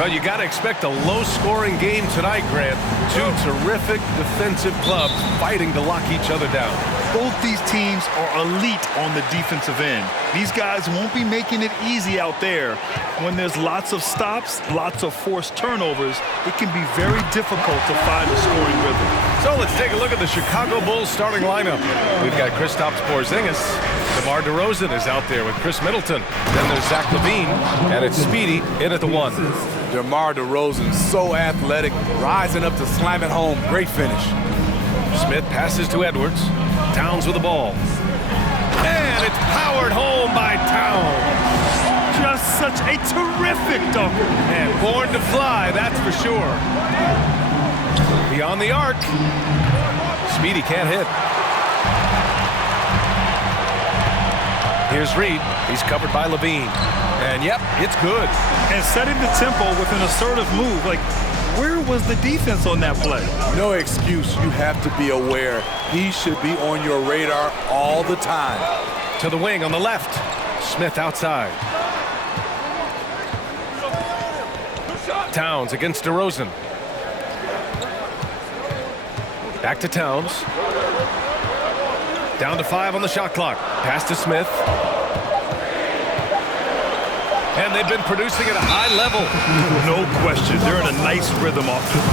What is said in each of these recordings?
Well, you got to expect a low-scoring game tonight, Grant. Two terrific defensive clubs fighting to lock each other down. Both these teams are elite on the defensive end. These guys won't be making it easy out there. When there's lots of stops, lots of forced turnovers, it can be very difficult to find a scoring rhythm. So let's take a look at the Chicago Bulls starting lineup. We've got Kristaps Porzingis. DeMar DeRozan is out there with Chris Middleton. Then there's Zach LaVine, and it's Speedy in at the 1. DeMar DeRozan, so athletic, rising up to slam it home. Great finish. Smith passes to Edwards. Towns with the ball. And it's powered home by Towns. Just such a terrific dunker. And born to fly, that's for sure. Beyond the arc. Speedy can't hit. Here's Reed. He's covered by LaVine. And yep, it's good. And setting the tempo with an assertive move. Like, where was the defense on that play? No excuse. You have to be aware. He should be on your radar all the time. To the wing on the left. Smith outside. Towns against DeRozan. Back to Towns. Down to 5 on the shot clock. Pass to Smith. And they've been producing at a high level. No question. They're in a nice rhythm offense.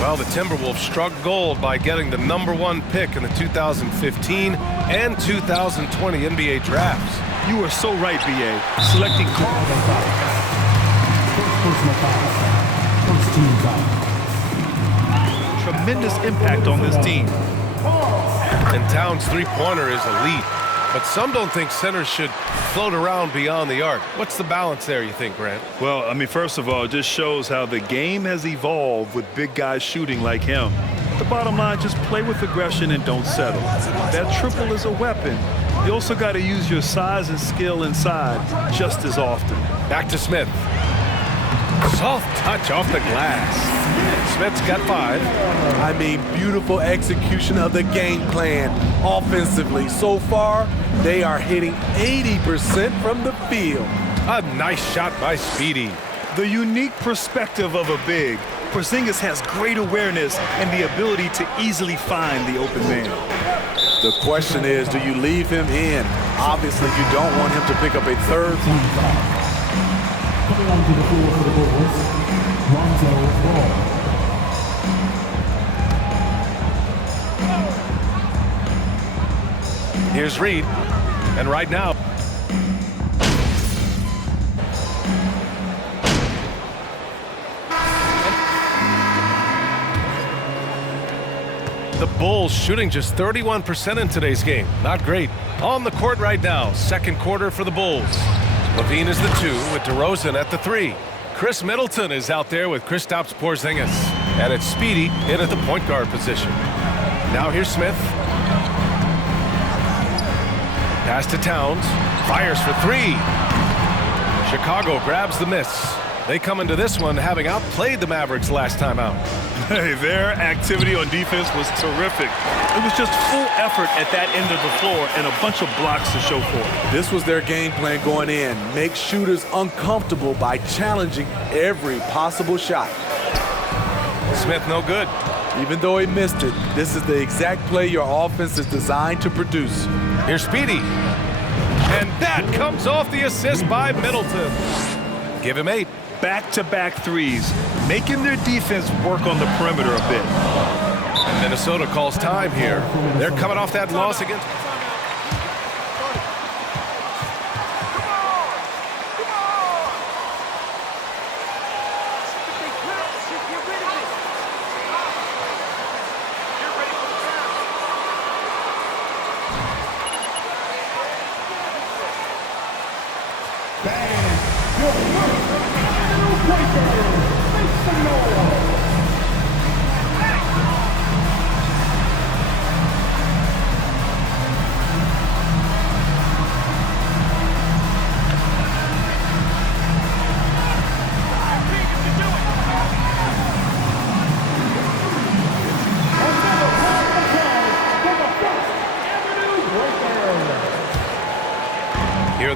Well, the Timberwolves struck gold by getting the #1 pick in the 2015 and 2020 NBA drafts. You are so right, B.A. Selecting tremendous impact on this team. And Towns' three-pointer is elite. But some don't think centers should float around beyond the arc. What's the balance there, you think, Grant? Well, I mean, first of all, it just shows how the game has evolved with big guys shooting like him. The bottom line, just play with aggression and don't settle. That triple is a weapon. You also got to use your size and skill inside just as often. Back to Smith. Soft touch off the glass. Smith's got 5. I mean, beautiful execution of the game plan offensively. So far, they are hitting 80% from the field. A nice shot by Speedy. The unique perspective of a big. Porzingis has great awareness and the ability to easily find the open man. The question is, do you leave him in? Obviously, you don't want him to pick up a third. Coming onto the floor for the Bulls, Lonzo Ball. Here's Reed. And right now, the Bulls shooting just 31% in today's game. Not great. On the court right now, second quarter for the Bulls. LaVine is the 2 with DeRozan at the 3. Chris Middleton is out there with Kristaps Porzingis. And it's Speedy in at the point guard position. Now here's Smith. Pass to Towns. Fires for 3. Chicago grabs the miss. They come into this one having outplayed the Mavericks last time out. Hey, their activity on defense was terrific. It was just full effort at that end of the floor and a bunch of blocks to show for it. This was their game plan going in. Make shooters uncomfortable by challenging every possible shot. Smith no good. Even though he missed it, this is the exact play your offense is designed to produce. Here's Speedy. And that comes off the assist by Middleton. Give him 8. Back-to-back threes, making their defense work on the perimeter a bit. And Minnesota calls time here. They're coming off that loss against...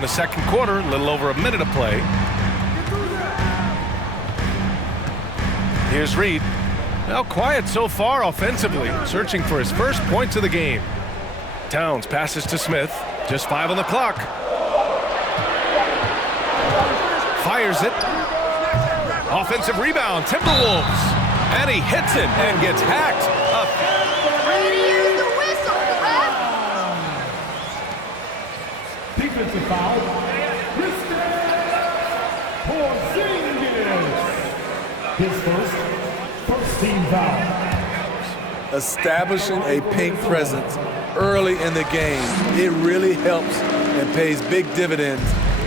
the second quarter, a little over a minute of play. Here's Reed. Well, quiet so far offensively, searching for his first points of the game. Towns passes to Smith. Just 5 on the clock. Fires it. Offensive rebound, Timberwolves. And he hits it and gets hacked. Use the whistle, ref! Defensive foul. Kristaps Porzingis. His first team foul. Establishing a paint presence early in the game, it really helps and pays big dividends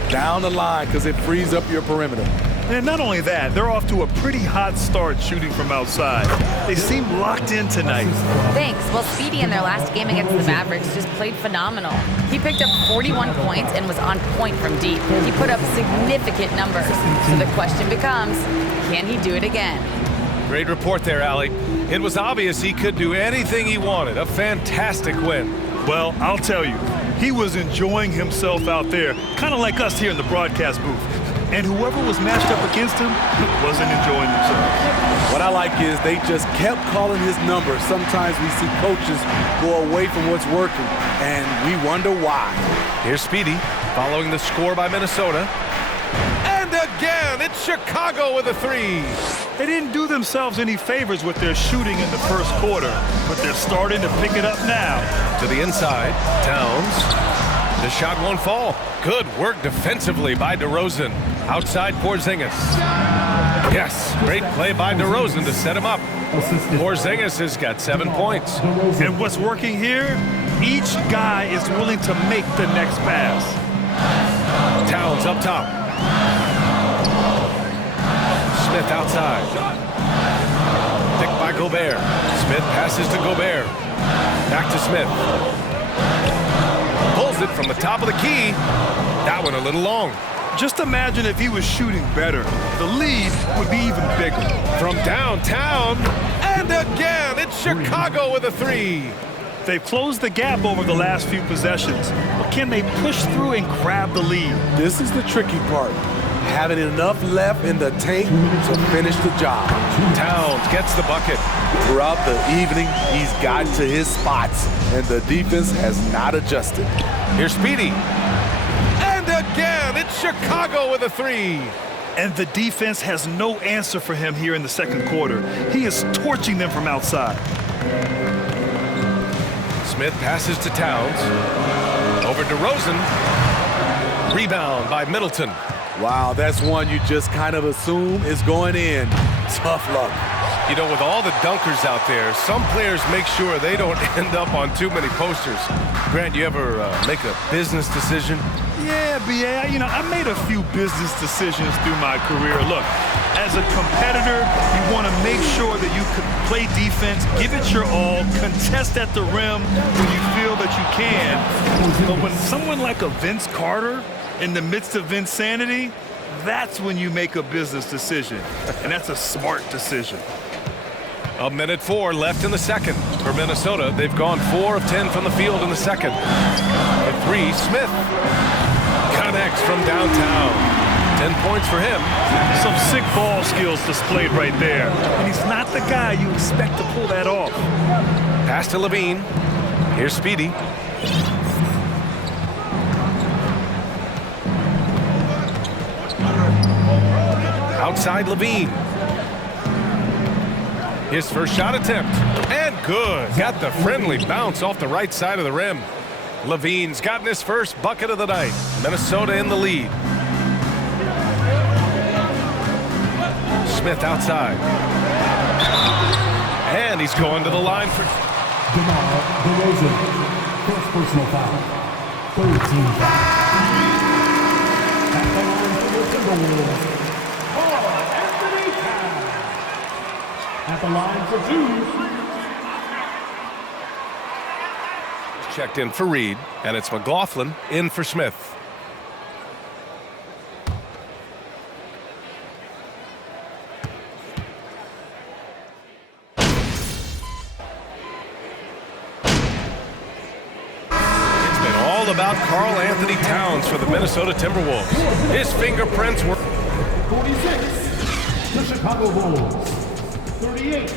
down the line because it frees up your perimeter. And not only that, they're off to a pretty hot start shooting from outside. They seem locked in tonight. Thanks. Well, Speedy in their last game against the Mavericks just played phenomenal. He picked up 41 points and was on point from deep. He put up significant numbers. So the question becomes, can he do it again? Great report there, Allie. It was obvious he could do anything he wanted. A fantastic win. Well, I'll tell you, he was enjoying himself out there, kind of like us here in the broadcast booth. And whoever was matched up against him wasn't enjoying themselves. What I like is they just kept calling his number. Sometimes we see coaches go away from what's working, and we wonder why. Here's Speedy following the score by Minnesota. And again, it's Chicago with a 3. They didn't do themselves any favors with their shooting in the first quarter, but they're starting to pick it up now. To the inside, Towns. The shot won't fall. Good work defensively by DeRozan. Outside Porzingis. Yes, great play by DeRozan to set him up. Porzingis has got 7 points. And what's working here? Each guy is willing to make the next pass. Towns up top. Smith outside. Picked by Gobert. Smith passes to Gobert. Back to Smith. Pulls it from the top of the key. That one a little long. Just imagine if he was shooting better. The lead would be even bigger. From downtown. And again, it's Chicago with a 3. They've closed the gap over the last few possessions. But can they push through and grab the lead? This is the tricky part. Having enough left in the tank to finish the job. Towns gets the bucket. Throughout the evening, he's gotten to his spots, and the defense has not adjusted. Here's Speedy. And again, it's Chicago with a 3. And the defense has no answer for him here in the second quarter. He is torching them from outside. Smith passes to Towns. Over to DeRozan. Rebound by Middleton. Wow, that's one you just kind of assume is going in. Tough luck. You know, with all the dunkers out there, some players make sure they don't end up on too many posters. Grant, you ever make a business decision? Yeah, B.A., I made a few business decisions through my career. Look, as a competitor, you want to make sure that you can play defense, give it your all, contest at the rim when you feel that you can. But when someone like a Vince Carter in the midst of insanity, that's when you make a business decision. And that's a smart decision. 1:04 left in the second. For Minnesota, they've gone 4 of 10 from the field in the second. The 3, Smith connects from downtown. 10 points for him. Some sick ball skills displayed right there. And he's not the guy you expect to pull that off. Pass to Levine. Here's Speedy. Outside Levine. His first shot attempt. And good. Got the friendly bounce off the right side of the rim. Levine's gotten his first bucket of the night. Minnesota in the lead. Smith outside. And he's going to the line for... DeMar DeRozan. First personal foul. Third team foul. At the line for the Timberwolves. Anthony Towns. At the line for 2. Checked in for Reed, and it's McLaughlin in for Smith. It's been all all about Karl Anthony Towns for the Minnesota Timberwolves. His fingerprints were 46, the Chicago Bulls. 38.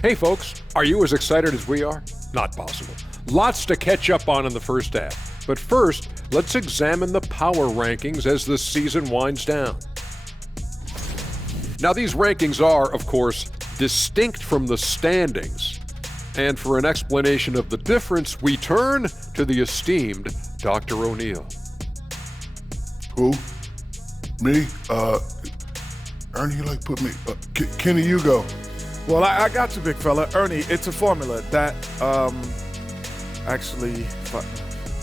Hey folks, are you as excited as we are? Not possible. Lots to catch up on in the first half. But first, let's examine the power rankings as the season winds down. Now these rankings are, of course, distinct from the standings. And for an explanation of the difference, we turn to the esteemed Dr. O'Neill. Who? Me? Ernie, you put me. Kenny, you go. Well, I got you, big fella. Ernie, it's a formula that, actually,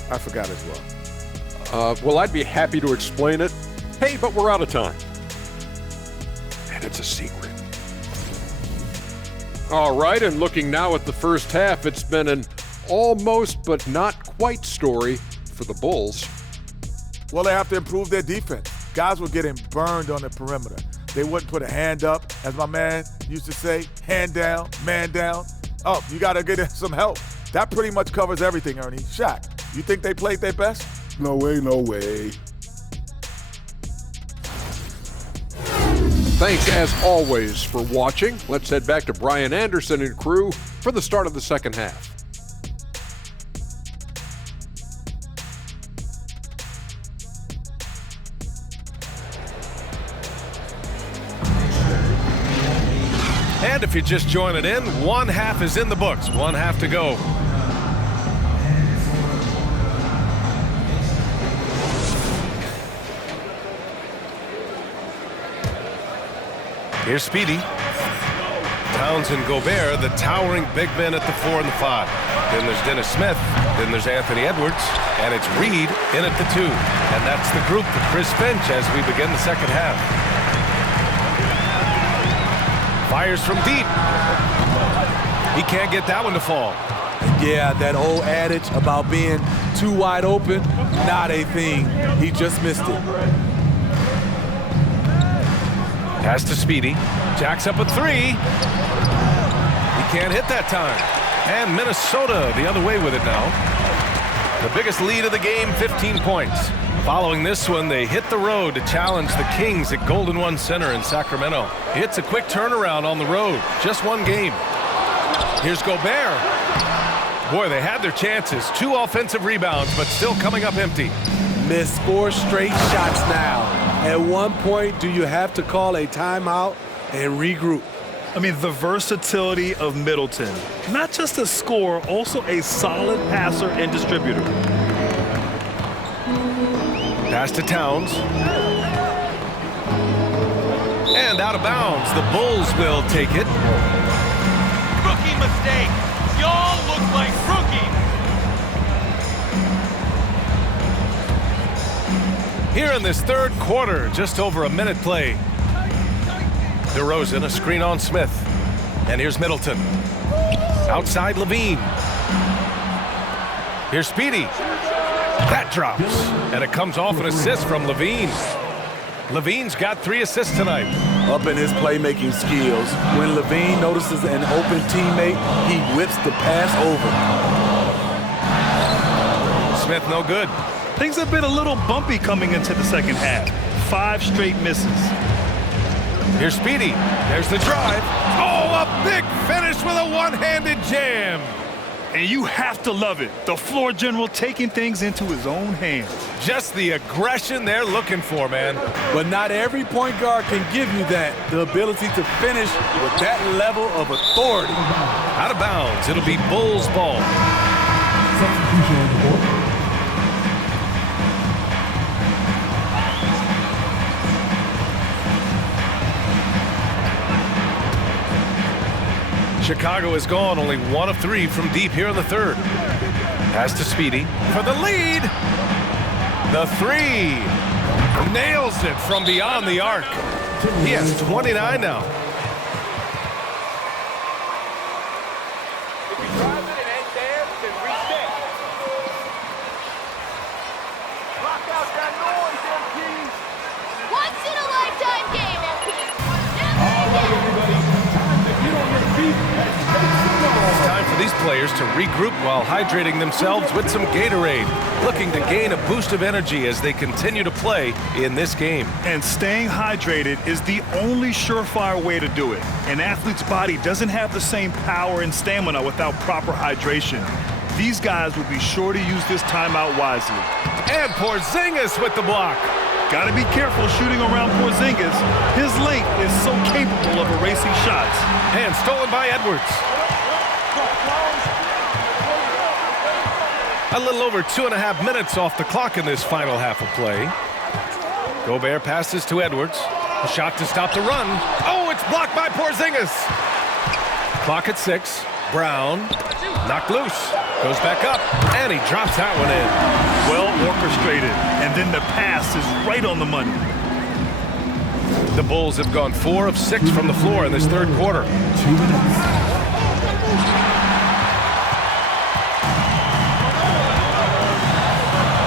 I forgot as well. Well, I'd be happy to explain it. Hey, but we're out of time. And it's a secret. All right, and looking now at the first half, it's been an almost but not quite story for the Bulls. Well, they have to improve their defense. Guys were getting burned on the perimeter. They wouldn't put a hand up, as my man used to say, hand down, man down. Oh, you got to get some help. That pretty much covers everything, Ernie. Shaq, you think they played their best? No way, no way. Thanks, as always, for watching. Let's head back to Brian Anderson and crew for the start of the second half. And if you're just joining in, one half is in the books, one half to go. Here's Speedy. Towns and Gobert, the towering big men at the 4 and the 5. Then there's Dennis Smith. Then there's Anthony Edwards. And it's Reed in at the 2. And that's the group for Chris Finch as we begin the second half. Fires from deep. He can't get that one to fall. Yeah, that old adage about being too wide open, not a thing. He just missed it. Pass to Speedy. Jacks up a 3. He can't hit that time. And Minnesota the other way with it now. The biggest lead of the game, 15 points. Following this one, they hit the road to challenge the Kings at Golden One Center in Sacramento. It's a quick turnaround on the road. Just one game. Here's Gobert. Boy, they had their chances. 2 offensive rebounds, but still coming up empty. Missed 4 straight shots now. At one point, do you have to call a timeout and regroup? I mean, the versatility of Middleton. Not just a scorer, also a solid passer and distributor. Pass to Towns. And out of bounds. The Bulls will take it. Rookie mistake. Y'all look like rookies. Here in this third quarter, just over a minute play. DeRozan, a screen on Smith. And here's Middleton. Outside Levine. Here's Speedy. That drops. And it comes off an assist from Levine. Levine's got 3 assists tonight. Up in his playmaking skills, when Levine notices an open teammate, he whips the pass over. Smith no good. Things have been a little bumpy coming into the second half. 5 straight misses. Here's Speedy. There's the drive. Oh, a big finish with a one-handed jam. And you have to love it. The floor general taking things into his own hands. Just the aggression they're looking for, man. But not every point guard can give you that, the ability to finish with that level of authority. Out of bounds. It'll be Bulls ball. Substitution on the board. Chicago is gone, only 1 of 3 from deep here in the third. Pass to Speedy for the lead. The 3. Nails it from beyond the arc. He has 29 now. Once in a lifetime game, MP. Never again. for these players to regroup while hydrating themselves with some Gatorade, looking to gain a boost of energy as they continue to play in this game. And staying hydrated is the only surefire way to do it. An athlete's body doesn't have the same power and stamina without proper hydration. These guys will be sure to use this timeout wisely. And Porzingis with the block. Got to be careful shooting around Porzingis. His length is so capable of erasing shots. And stolen by Edwards. A little over 2.5 minutes off the clock in this final half of play. Gobert passes to Edwards. A shot to stop the run. Oh, it's blocked by Porzingis. Clock at 6. Brown knocked loose. Goes back up, and he drops that one in. Well orchestrated, and then the pass is right on the money. The Bulls have gone 4 of 6 from the floor in this third quarter. 2 minutes.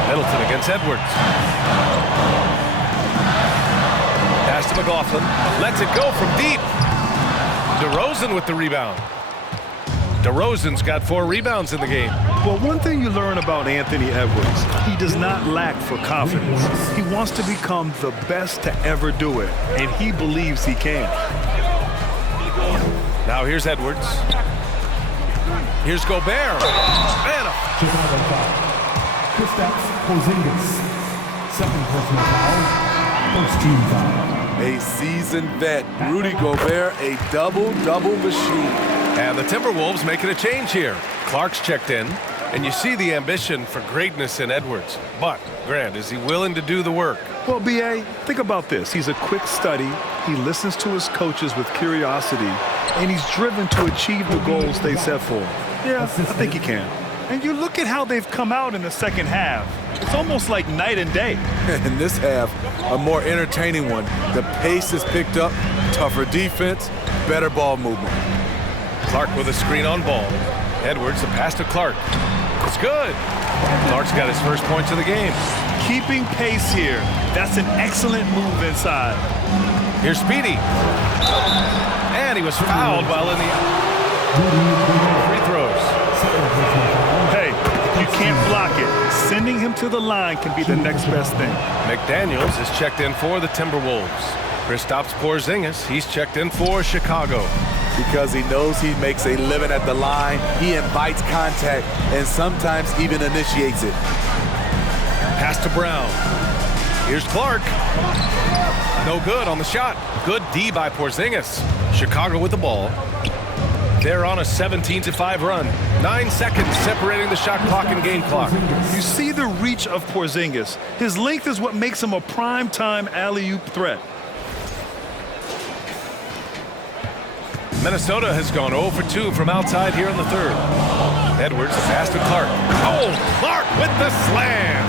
Middleton against Edwards. Pass to McLaughlin. Lets it go from deep. DeRozan with the rebound. DeRozan's got 4 rebounds in the game. Well, one thing you learn about Anthony Edwards, he does not lack for confidence. He wants to become the best to ever do it, and he believes he can. Now here's Edwards. Here's Gobert. And Chicago foul. Kristaps Porzingis. Second personal foul. First team foul. A seasoned vet, Rudy Gobert, a double-double machine. And the Timberwolves making a change here. Clark's checked in, and you see the ambition for greatness in Edwards. But, Grant, is he willing to do the work? Well, B.A., think about this. He's a quick study. He listens to his coaches with curiosity, and he's driven to achieve the goals they set for him. Yeah, I think he can. And you look at how they've come out in the second half. It's almost like night and day. In this half, a more entertaining one. The pace is picked up, tougher defense, better ball movement. Clark with a screen on ball. Edwards, the pass to Clark. It's good. Clark's got his first points of the game. Keeping pace here. That's an excellent move inside. Here's Speedy. And he was fouled while in the free throws. Hey, if you can't block it, sending him to the line can be the next best thing. McDaniels is checked in for the Timberwolves. Kristaps Porzingis, he's checked in for Chicago. Because he knows he makes a living at the line, he invites contact and sometimes even initiates it. Pass to Brown. Here's Clark. No good on the shot. Good D by Porzingis. Chicago with the ball. They're on a 17-5 run. 9 seconds separating the shot clock and game clock. You see the reach of Porzingis. His length is what makes him a prime-time alley-oop threat. Minnesota has gone 0 for 2 from outside here in the third. Edwards, pass to Clark. Oh, Clark with the slam.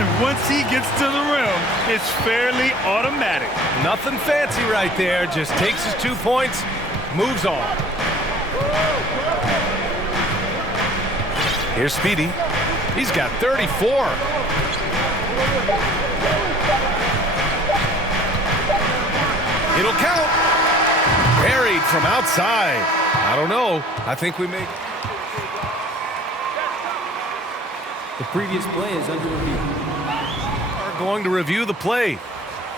And once he gets to the rim, it's fairly automatic. Nothing fancy right there. Just takes his 2 points, moves on. Here's Speedy. He's got 34. It'll count. Buried from outside. I don't know. I think we may. The previous play is under review. Are going to review the play.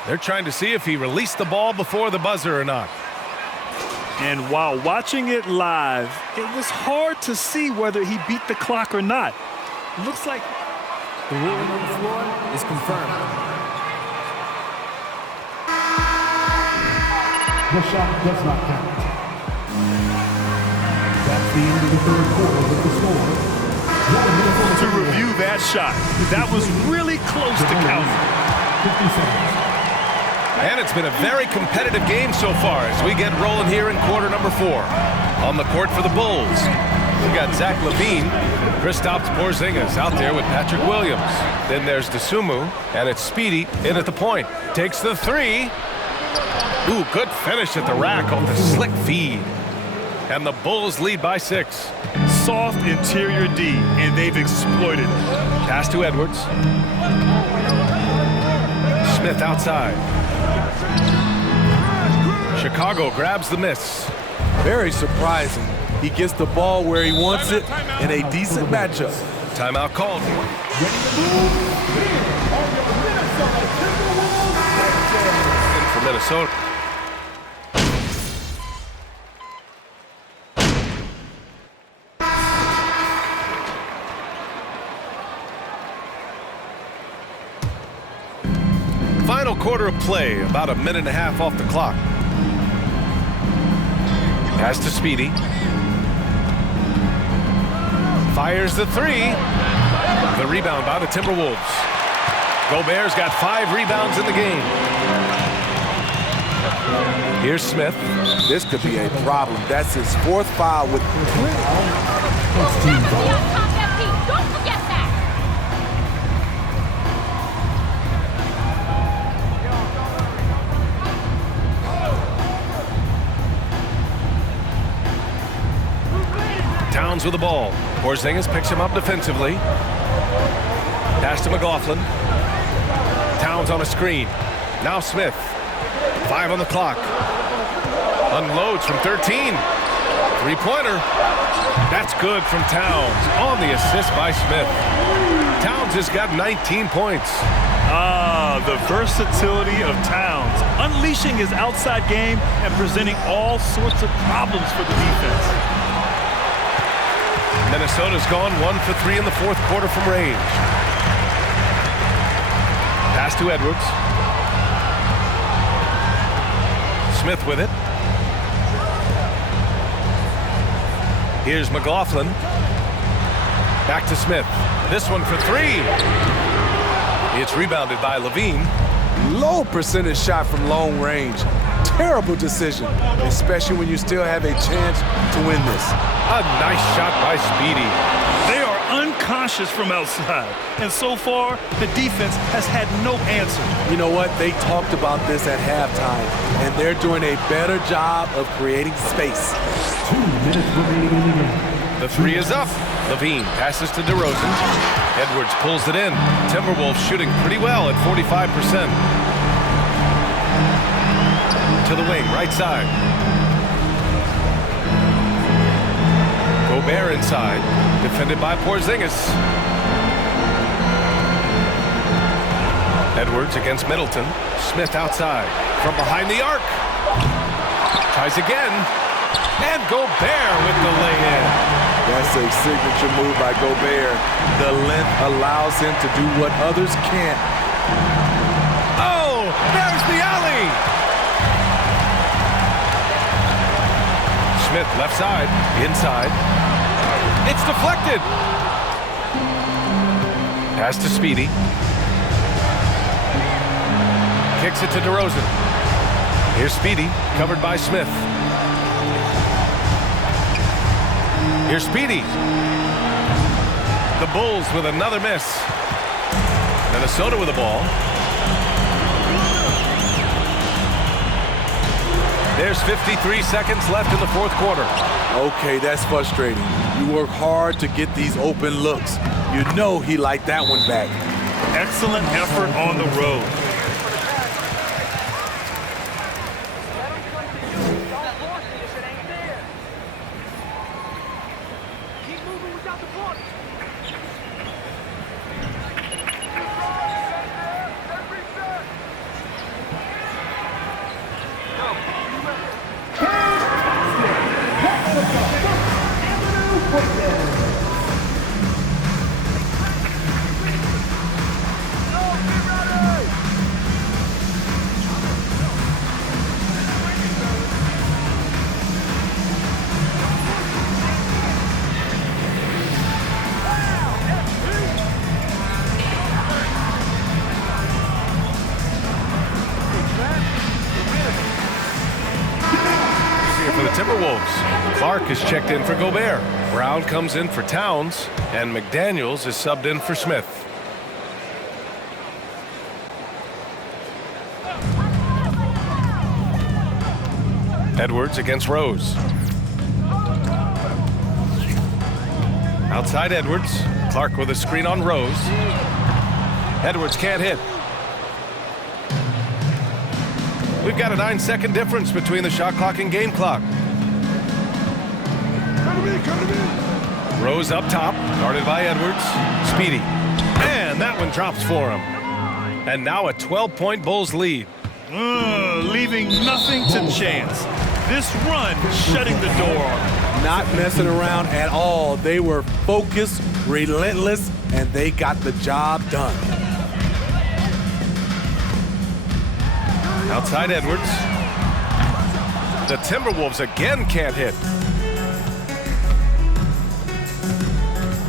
They're trying to see if he released the ball before the buzzer or not. And while watching it live, it was hard to see whether he beat the clock or not. It looks like the ruling on the floor is confirmed. The shot does not count. That's the end of the third quarter with the score. To review that shot, that was really close to counting. 50 seconds. And it's been a very competitive game so far as we get rolling here in quarter number 4. On the court for the Bulls, we got Zach LaVine, Kristaps Porzingis out there with Patrick Williams. Then there's DeSumo, and it's Speedy in at the point. Takes the 3. Ooh, good finish at the rack off the slick feed. And the Bulls lead by 6. Soft interior D, and they've exploited it. Pass to Edwards. Smith outside. Chicago grabs the miss. Very surprising He gets the ball where he wants it in a decent matchup. Timeout called. In for Minnesota. Final quarter of play, about a minute and a half off the clock. Pass to Speedy. Fires the three. The rebound by the Timberwolves. Gobert's got 5 rebounds in the game. Here's Smith. This could be a problem. That's his 4th foul with Don't forget that. Towns with the ball. Porzingis picks him up defensively. Pass to McLaughlin. Towns on a screen. Now Smith. 5 on the clock. Unloads from 13. Three-pointer. That's good from Towns. On the assist by Smith. Towns has got 19 points. The versatility of Towns. Unleashing his outside game and presenting all sorts of problems for the defense. Minnesota's gone 1 for 3 in the 4th quarter from range. Pass to Edwards. Smith with it. Here's McLaughlin. Back to Smith. This one for 3. It's rebounded by Levine. low percentage shot from long range. Terrible decision, especially when you still have a chance to win this. A nice shot by Speedy. They are unconscious from outside, and so far, the defense has had no answer. You know what? They talked about this at halftime, and they're doing a better job of creating space. 2 minutes remaining in the game. The three is up. Levine passes to DeRozan. Edwards pulls it in. Timberwolves shooting pretty well at 45%. To the wing, right side. Gobert inside, defended by Porzingis. Edwards against Middleton. Smith outside, from behind the arc. Tries again, and Gobert with the lay-in. That's a signature move by Gobert. The length allows him to do what others can't. Oh, there's the alley! Smith left side, inside. It's deflected. Pass to Speedy. Kicks it to DeRozan. Here's Speedy, covered by Smith. Here's Speedy. The Bulls with another miss. Minnesota with the ball. There's 53 seconds left in the fourth quarter. Okay, that's frustrating. You work hard to get these open looks. You know he liked that one back. Excellent effort on the road. Timberwolves. Clark is checked in for Gobert. Brown comes in for Towns, and McDaniels is subbed in for Smith. Edwards against Rose. Outside Edwards. Clark with a screen on Rose. Edwards can't hit. We've got a 9-second difference between the shot clock and game clock. Rose up top, guarded by Edwards. Speedy. And that one drops for him. And now a 12-point Bulls lead. Leaving nothing to chance. This run shutting the door on them. Not messing around at all. They were focused, relentless, and they got the job done. Outside Edwards. The Timberwolves again can't hit.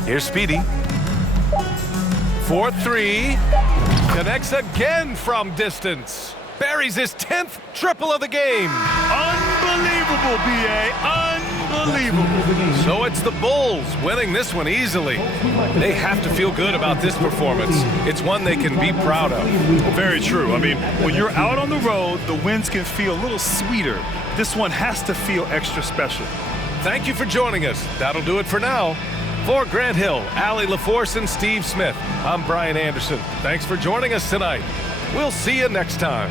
Here's Speedy. 4-3. Connects again from distance. Buries his 10th triple of the game. Unbelievable, B.A. Unbelievable. So it's the Bulls winning this one easily. They have to feel good about this performance. It's one they can be proud of. Very true. I mean, when you're out on the road, the wins can feel a little sweeter. This one has to feel extra special. Thank you for joining us. That'll do it for now. For Grant Hill, Allie LaForce, and Steve Smith, I'm Brian Anderson. Thanks for joining us tonight. We'll see you next time.